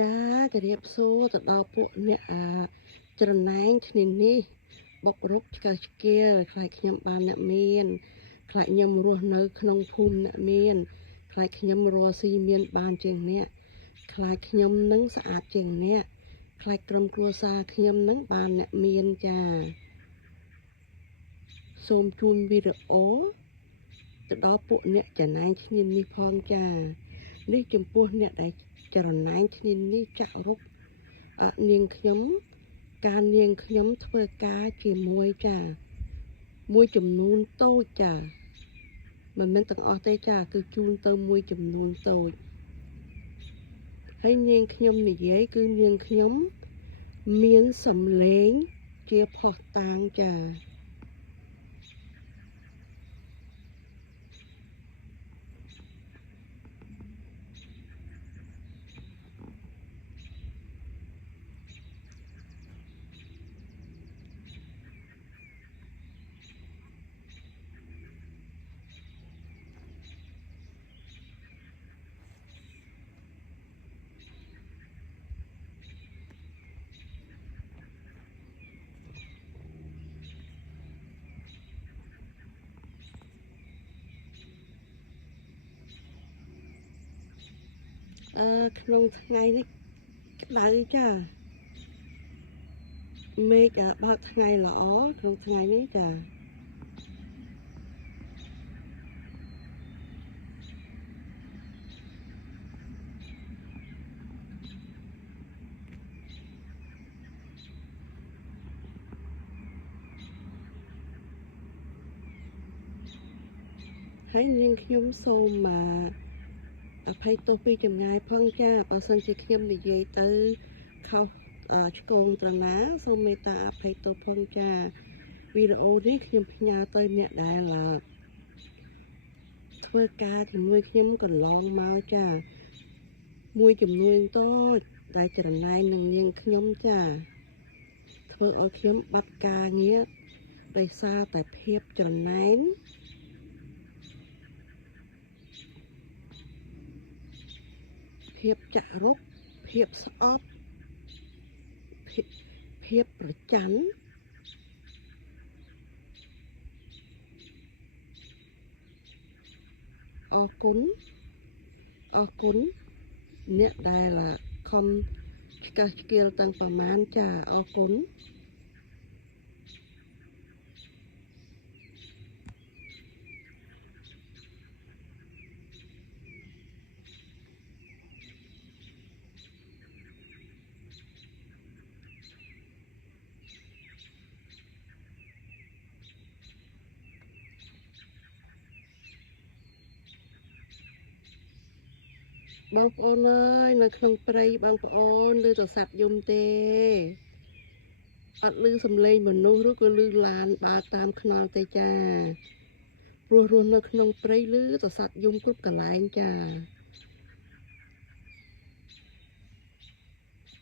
ចាជម្រាបសួរទៅដល់ពួកអ្នកច្រណែងគ្នានេះបុករុកឆ្កឹះឆ្កៀលខ្លាចខ្ញុំបានអ្នកមានខ្លាចខ្ញុំរស់នៅក្នុងភូមិអ្នកមានខ្លាចខ្ញុំរស់ស៊ីមានបានជាងអ្នកខ្លាចខ្ញុំនឹងស្អាតជាងអ្នកខ្លាចក្រុមគ្រួសារខ្ញុំនឹងបានអ្នកមានចាសូមជូនវីដេអូទៅដល់ពួកអ្នកច្រណែងគ្នានេះផងចានេះចំពោះអ្នកដែលច្រណែងគ្នានេះចាក់រុកនាងខ្ញុំការនាងខ្ញុំធ្វើការជាមួយចាមួយចំនួនតូចចាមិនមែនទាំងអស់ទេចាគឺជូនទៅមួយចំនួនតូចហើយនាងខ្ញុំនិយាយគឺនាងខ្ញុំមានសំឡេងជាផុសតាងចាក្នុងថ្ងៃនេះក្តៅចាមេឃបើកថ្ងៃល្អក្នុងថ្ងៃនេះចាហើយនាងខ្ញុំសូមអភ័យទោសពីចម្ងាយផងចាបើសិនជាខ្ញុំនិយាយទៅខុសឆ្គងត្រណាសូមមេត្តាអភ័យទោសផងចាវីដេអូនេះខ្ញុំផ្ញើទៅអ្នកដែលធ្វើការជាមួយខ្ញុំកន្លងមកចាមួយចំនួនតូចដែលច្រណែងនឹងនាងខ្ញុំចាធ្វើឲ្យខ្ញុំបាត់ការងារដោយសារតែភាពច្រណែនភាពចាក់រុកភាពស្អប់ភាពប្រច័ណ្ឌអរគុណអ្នកដែលខំឆ្កឹះឆ្កៀលទាំងប្រមាណចាអរគុណបងប្អូនអើយនៅក្នុងព្រៃបងប្អូនឮតែសត្វយំទេអត់ឮសំឡេងមនុស្សឬក៏ឮឡានដើរតាមខ្នល់ទេចាព្រោះរស់នៅក្នុងព្រៃឮតែសត្វយំគ្រប់កន្លែងចា